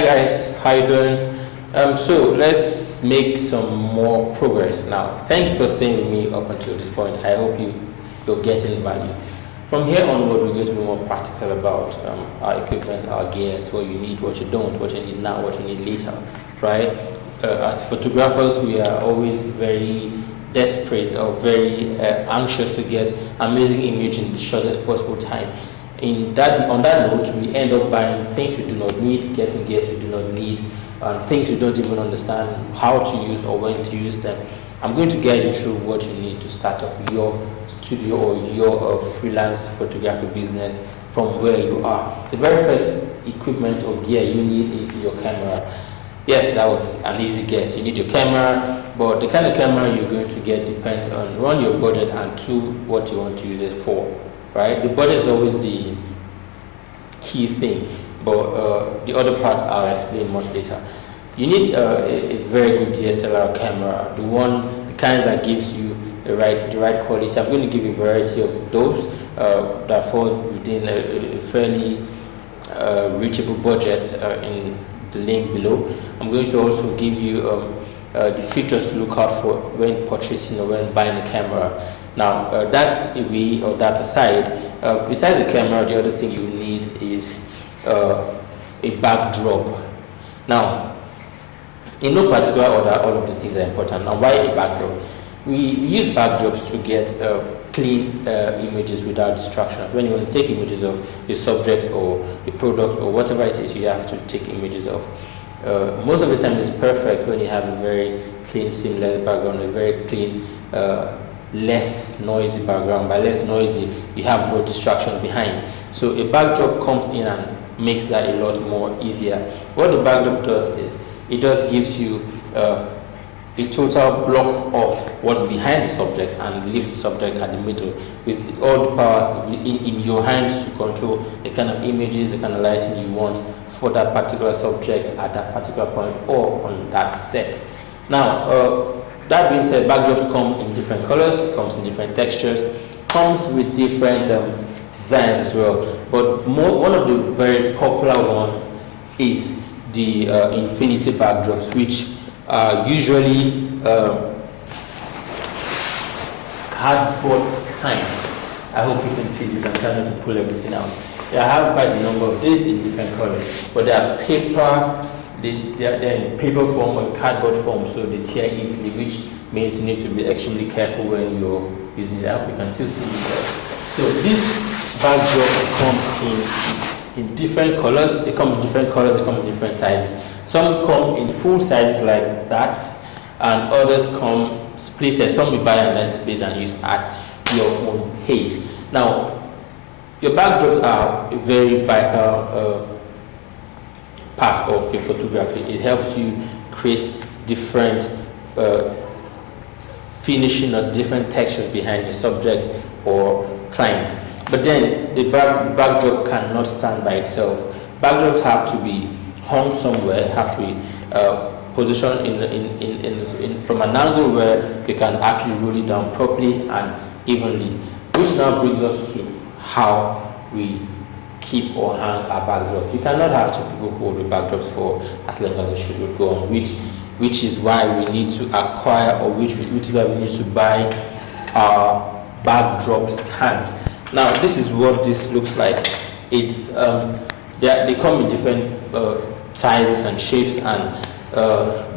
Hi guys, how you doing? So let's make some more progress now. Thank you for staying with me up until this point. I hope you're getting value. From here onward, we're going to be more practical about our equipment, our gears, what you need, what you don't, what you need now, what you need later, right? As photographers, we are always very desperate or very anxious to get amazing image in the shortest possible time. On that note, we end up buying things we do not need, getting gears we do not need, and things we don't even understand how to use or when to use them. I'm going to guide you through what you need to start up your studio or your freelance photography business from where you are. The very first equipment or gear you need is your camera. Yes, that was an easy guess. You need your camera, but the kind of camera you're going to get depends on one, your budget, and two, what you want to use it for. Right? The budget is always the key thing, but the other part I'll explain much later. You need a very good DSLR camera, the kind that gives you the right quality. I'm going to give you a variety of those that fall within a fairly reachable budget in the link below. I'm going to also give you the features to look out for when purchasing or when buying a camera. Now, that aside, besides the camera, the other thing you need is a backdrop. Now, in no particular order, all of these things are important. Now, why a backdrop? We use backdrops to get clean images without distractions. When you want to take images of a subject or a product or whatever it is you have to take images of, most of the time it's perfect when you have a very clean, seamless background, a very clean, less noisy background. By less noisy, you have no distractions behind. So a backdrop comes in and makes that a lot more easier. What the backdrop does is it just gives you a total block of what's behind the subject and leaves the subject at the middle with all the powers in your hands to control the kind of images, the kind of lighting you want for that particular subject at that particular point or on that set. Now, that being said, backdrops come in different colors, comes in different textures, comes with different designs as well. But one of the very popular one is the infinity backdrops, which are usually cardboard kind. I hope you can see this. I'm trying to pull everything out. I have quite a number of these in different colors, but they are paper. They're in paper form or cardboard form, so they tear easily, which means you need to be extremely careful when you're using it. I hope you can still see it. So this backdrop come in different colors. They come in different colors. They come in different sizes. Some come in full sizes like that, and others come splitted. Some you buy and then split and use at your own pace. Now, your backdrops are a very vital part of your photography. It helps you create different finishing or different textures behind your subject or clients. But then the backdrop cannot stand by itself. Backdrops have to be hung somewhere, have to be positioned in from an angle where you can actually roll it down properly and evenly. Which now brings us to how we keep or hang our backdrops. You cannot have two people hold the backdrops for as long as the shoot will go on, which is why we need to acquire, or which is why we need to buy our backdrop stand. Now, this is what this looks like. It's they come in different sizes and shapes and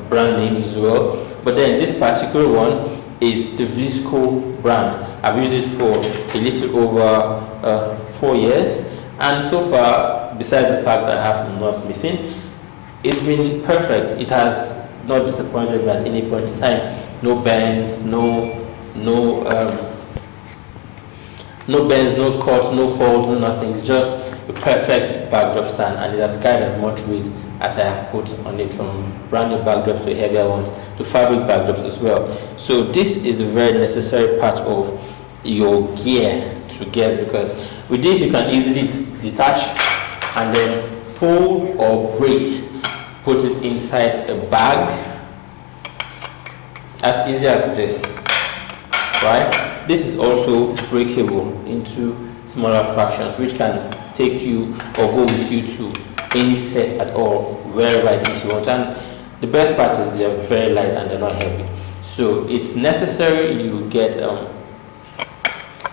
brand names as well. But then this particular one is the Visco brand. I've used it for a little over 4 years. And so far, besides the fact that I have some knots missing, it's been perfect. It has not disappointed me at any point in time. No bends, no bends, no cuts, no falls, no nothing. It's just a perfect backdrop stand, and it has carried as much weight as I have put on it, from brand new backdrops to heavier ones to fabric backdrops as well. So this is a very necessary part of your gear to get, because with this you can easily detach and then fold or break, put it inside a bag, as easy as this, right? This is also breakable into smaller fractions, which can take you or go with you to any set at all wherever it is you want. And the best part is they're very light and they're not heavy. So it's necessary you get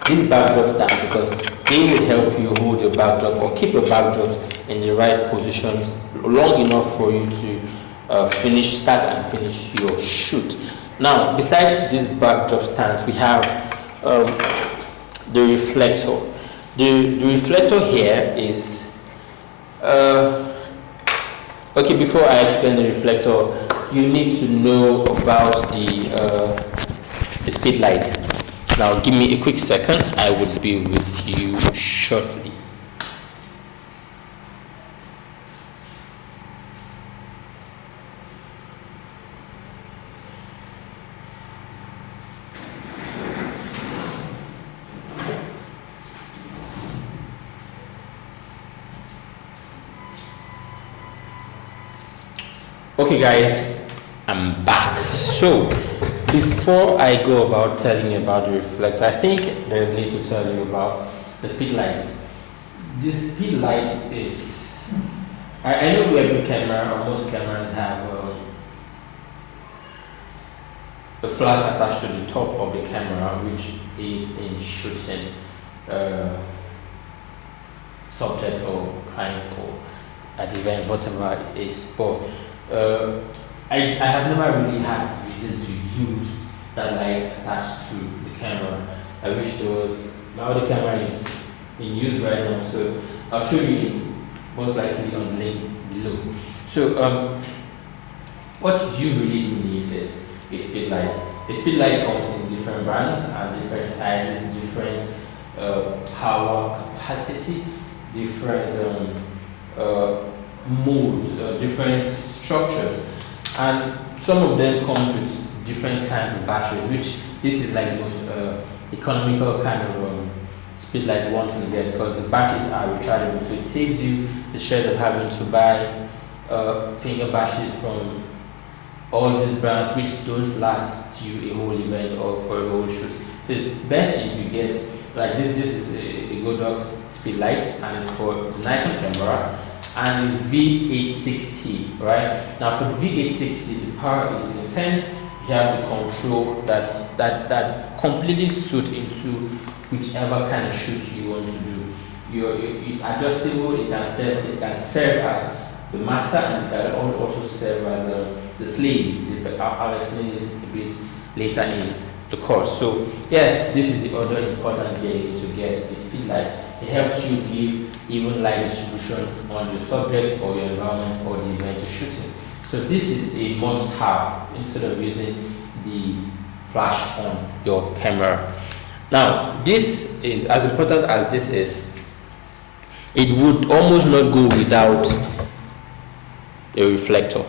these backdrop stands because they will help you hold your backdrop or keep your backdrops in the right positions long enough for you to start and finish your shoot. Now, besides this backdrop stand, we have the reflector. The reflector here is okay. Before I explain the reflector, you need to know about the speed light. Now, give me a quick second. I will be with you shortly. Okay guys, I'm back. So before I go about telling you about the reflector, I think there's need to tell you about the speed light. This speed light is, I know every camera or most cameras have a flash attached to the top of the camera which aids in shooting subjects or clients or at events, whatever it is. But I have never really had reason to use that light attached to the camera. I wish there was. My other camera is in use right now, so I'll show you most likely on the link below. So what you really do need is a speed light. The speed light comes in different brands and different sizes, different power capacity, different modes, different structures, and some of them come with different kinds of batteries, which this is like the most economical kind of speed light one can get because the batteries are rechargeable, so it saves you the stress of having to buy finger batteries from all these brands which don't last you a whole event or for a whole shoot. So it's best if you get like this. This is a Godox speed lights and it's for the Nikon camera and it's V860, right? Now for the V860, the power is intense. You have the control that completely suits into whichever kind of shoot you want to do. It's adjustable. It can serve as the master and it can also serve as the slave. I'll explain this a bit later in the course. So yes, this is the other important gear you need to get, the speed light. It helps you give even light distribution on your subject or your environment or the event you're shooting. So this is a must-have instead of using the flash on your camera. Now, this is as important as this is. It would almost not go without a reflector.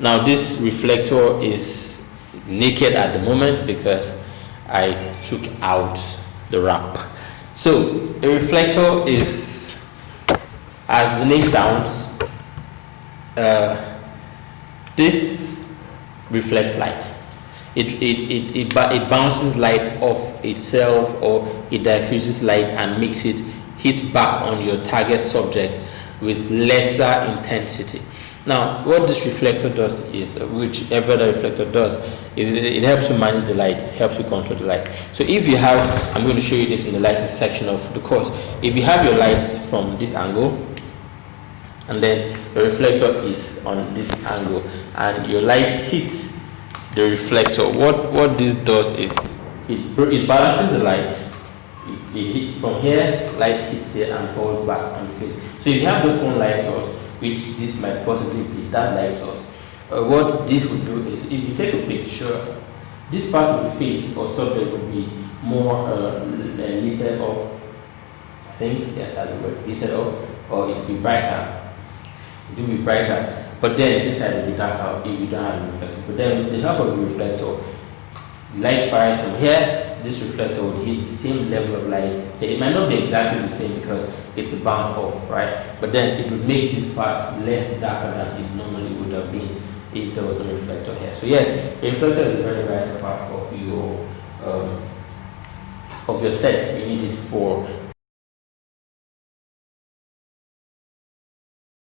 Now, this reflector is naked at the moment because I took out the wrap. So a reflector is, as the name sounds, this reflects light. It bounces light off itself or it diffuses light and makes it hit back on your target subject with lesser intensity. Now, what this reflector does is, whichever the reflector does, is it helps you manage the light, helps you control the light. So if you have, I'm going to show you this in the lighting section of the course. If you have your lights from this angle, and then the reflector is on this angle, and your light hits the reflector, what this does is, it balances the light. From here, light hits here and falls back on the face. So if you have just one light source, which this might possibly be that light source, what this would do is, if you take a picture, this part of the face or subject would be more lit up. I think, yeah, that's the word, lit up, or it would be brighter. It would be brighter, but then this side will be darker if you don't have a reflector. But then with the help of the reflector, light fires from here, this reflector will hit the same level of light. It might not be exactly the same because it's a bounce off, right? But then it would make this part less darker than it normally would have been if there was no reflector here. So yes, the reflector is a very vital part of your sets. You need it for